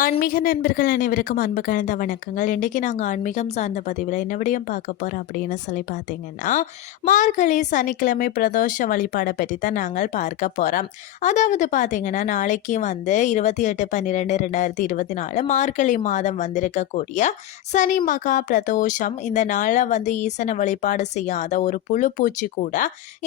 ஆன்மீக நண்பர்கள் அனைவருக்கும் அன்பு கலந்த வணக்கங்கள். இன்றைக்கி நாங்கள் ஆன்மீகம் சார்ந்த பதிவில் என்ன விடையும் பார்க்க போகிறோம் அப்படின்னு சொல்லி பார்த்தீங்கன்னா மார்கழி சனிக்கிழமை பிரதோஷ வழிபாடை பற்றி தான் நாங்கள் பார்க்க போகிறோம் அதாவது பார்த்தீங்கன்னா நாளைக்கு வந்து இருபத்தி எட்டு பன்னிரெண்டு ரெண்டாயிரத்தி இருபத்தி நாலு மார்கழி மாதம் வந்திருக்கக்கூடிய சனி மகா பிரதோஷம். இந்த நாளில் வந்து ஈசனை வழிபாடு செய்யாத ஒரு புழு பூச்சி கூட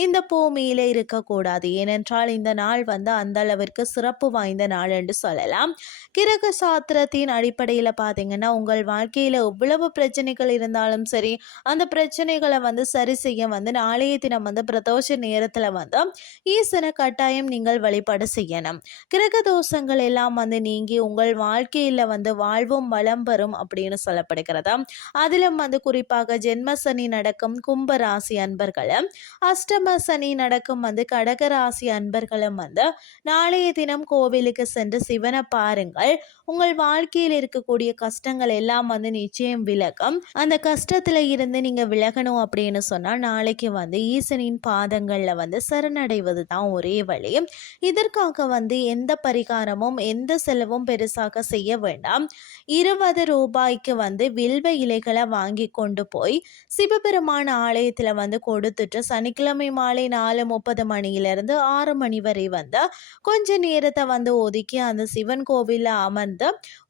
இந்த பூமியில் இருக்கக்கூடாது. ஏனென்றால் இந்த நாள் வந்து அந்த அளவிற்கு சிறப்பு வாய்ந்த நாள் என்று சொல்லலாம். கிரக சாத்திரத்தின் அடிப்படையில் பார்த்தீங்கன்னா உங்கள் வாழ்க்கையில் எவ்வளவு பிரச்சனைகள் இருந்தாலும் சரி அந்த பிரச்சனைகளை வந்து சரி செய்ய வந்து நாளைய தினம் வந்து பிரதோஷ நேரத்தில் வந்து ஈசனை கட்டாயம் நீங்கள் வழிபாடு செய்யணும். கிரக தோஷங்கள் எல்லாம் வந்து நீங்கி உங்கள் வாழ்க்கையில் வந்து வாழ்வும் வளம் பெறும் அப்படின்னு சொல்லப்படுகிறதா. அதிலும் வந்து குறிப்பாக ஜென்ம சனி நடக்கும் கும்ப ராசி அன்பர்களும் அஷ்டம சனி நடக்கும் வந்து கடக ராசி அன்பர்களும் வந்து நாளைய தினம் கோவிலுக்கு சென்று சிவனை பாருங்கள். உங்கள் வாழ்க்கையில் இருக்கக்கூடிய கஷ்டங்கள் எல்லாம் வந்து நிச்சயம் விலகும். அந்த கஷ்டத்துல இருந்து நீங்க விலகணும் அப்படின்னு சொன்னா நாளைக்கு வந்து ஈசனின் பாதங்கள்ல வந்து சரணடைவது தான் ஒரே வழி. இதற்காக வந்து எந்த பரிகாரமும் எந்த செலவும் பெருசாக செய்ய வேண்டாம். இருபது ரூபாய்க்கு வந்து வில்வ இலைகளை வாங்கி கொண்டு போய் சிவபெருமான ஆலயத்தில் வந்து கொடுத்துட்டு சனிக்கிழமை மாலை நாலு முப்பது மணியிலிருந்து ஆறு மணி வரை வந்து கொஞ்ச நேரத்தை வந்து ஒதுக்கி அந்த சிவன் கோவிலில் அமர்ந்து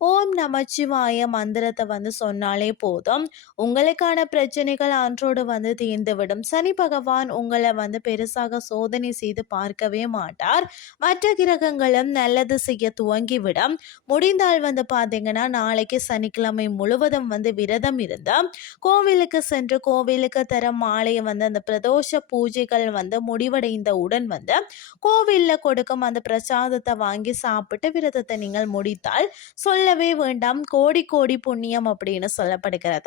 ஓம் நமச்சிவாய மந்திரத்தை வந்து சொன்னாலே போதும். உங்களுக்கான பிரச்சனைகள் அன்றோடு வந்து தீர்ந்துவிடும். சனி பகவான் உங்களை வந்து பெருசாக சோதனை செய்து பார்க்கவே மாட்டார். மற்ற கிரகங்களும் நல்லது செய்ய துவங்கிவிடும். முடிந்தால் வந்து பார்த்தீங்கன்னா நாளைக்கு சனிக்கிழமை முழுவதும் வந்து விரதம் இருந்தால் கோவிலுக்கு சென்று கோவிலுக்கு தர மாலையை வந்து அந்த பிரதோஷ பூஜைகள் வந்து முடிவடைந்த உடன் வந்து கோவிலில் கொடுக்கும் அந்த பிரசாதத்தை வாங்கி சாப்பிட்டு விரதத்தை நீங்கள் முடித்தால் சொல்லவே வேண்டாம். கோடி கோடி புண்ணியம் அப்படின்னு சொல்லப்படுகிறது?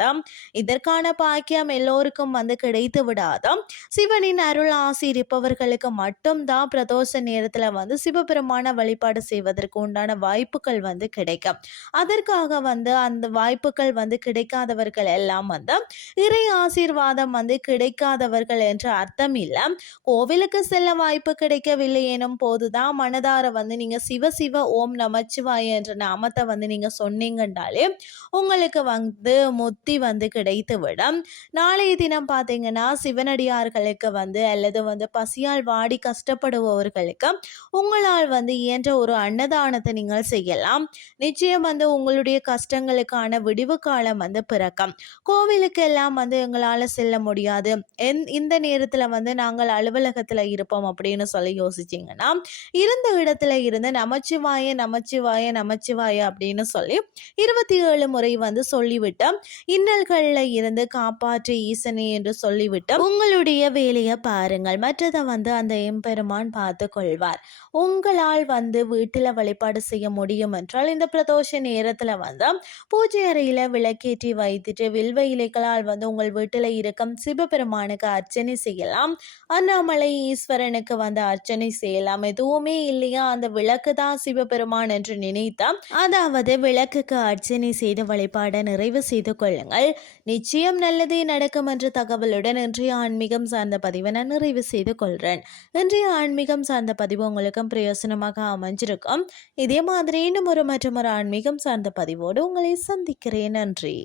இதற்கான பாக்கியம் எல்லோருக்கும் வந்து கிடைத்து விடாதாம் சிவனின் அருள் ஆசி இருப்பவர்களுக்கு மட்டும்தான் பிரதோஷ நேரத்தில் வந்து சிவபெருமான வழிபாடு செய்வதற்கு உண்டான வாய்ப்புகள் வந்து கிடைக்கும். அதற்காக வந்து அந்த வாய்ப்புகள் வந்து கிடைக்காதவர்கள் எல்லாம் வந்து இறை ஆசீர்வாதம் வந்து கிடைக்காதவர்கள் என்ற அர்த்தம் இல்லை. கோவிலுக்கு செல்ல வாய்ப்பு கிடைக்கவில்லை எனும் போதுதான் மனதார வந்து நீங்க சிவ சிவ ஓம் நமச்சிவாய என்ற நாமத்தை வந்து நீங்க சொன்னீங்கன்றாலே உங்களுக்கு வந்து முத்தி வந்து கிடைத்து விடும் நாளைய தினம் பார்த்தீங்கன்னா சிவனடியார்களுக்கு வந்து அல்லது வந்து பசியால் வாடி கஷ்டப்படுபவர்களுக்கு உங்களால் வந்து இயன்ற ஒரு அன்னதானத்தை நீங்கள் செய்யலாம். நிச்சயம் வந்து உங்களுடைய கஷ்டங்களுக்கான விடிவு காலம் வந்து பிறக்கும். கோவிலுக்கு எல்லாம் வந்து எங்களால் செல்ல முடியாது. எந் இந்த நேரத்தில் வந்து நாங்கள் அலுவலகத்தில் இருப்போம் அப்படின்னு சொல்லி யோசிச்சிங்கன்னா இருந்த இடத்துல இருந்து நமச்சிவாய நமச்சிவாய நமச்சிவாய அப்படின்னு சொல்லி இருபத்தி ஏழு முறை வந்து சொல்லிவிட்டு இன்னல்களில் இருந்து காப்பாற்று ஈசனே என்று சொல்லிவிட்டு உங்களுடைய வேலையை பாருங்கள். மற்றதை வந்து அந்த எம்பெருமான் பார்த்து கொள்வார். உங்களால் வந்து வீட்டில் வழிபாடு செய்ய முடியும் என்றால் இந்த பிரதோஷ நேரத்தில் வந்து பூஜை அறையில் விளக்கேற்றி வைத்துட்டு வில்வ இலைகளால் வந்து உங்கள் வீட்டில் இருக்கும் சிவபெருமானுக்கு அர்ச்சனை செய்யலாம். அண்ணாமலை ஈஸ்வரனுக்கு வந்து அர்ச்சனை செய்யலாம். எதுவுமே இல்லையா? அந்த விளக்கு தான் சிவபெருமான் என்று நினைத்தால் அதாவது விளக்குக்கு அர்ச்சனை செய்து வழிபாட நிறைவு செய்து கொள்ளுங்கள். நிச்சயம் நல்லதே நடக்கும் என்ற தகவலுடன் இன்றைய ஆன்மீகம் சார்ந்த பதிவை நான் நிறைவு செய்து கொள்கிறேன் இன்றைய ஆன்மீகம் சார்ந்த பதிவு உங்களுக்கும் பிரயோசனமாக அமைஞ்சிருக்கும். இதே மாதிரி இன்னும் ஒரு மற்றும் ஒரு ஆன்மீகம் சார்ந்த பதிவோடு உங்களை சந்திக்கிறேன். நன்றி.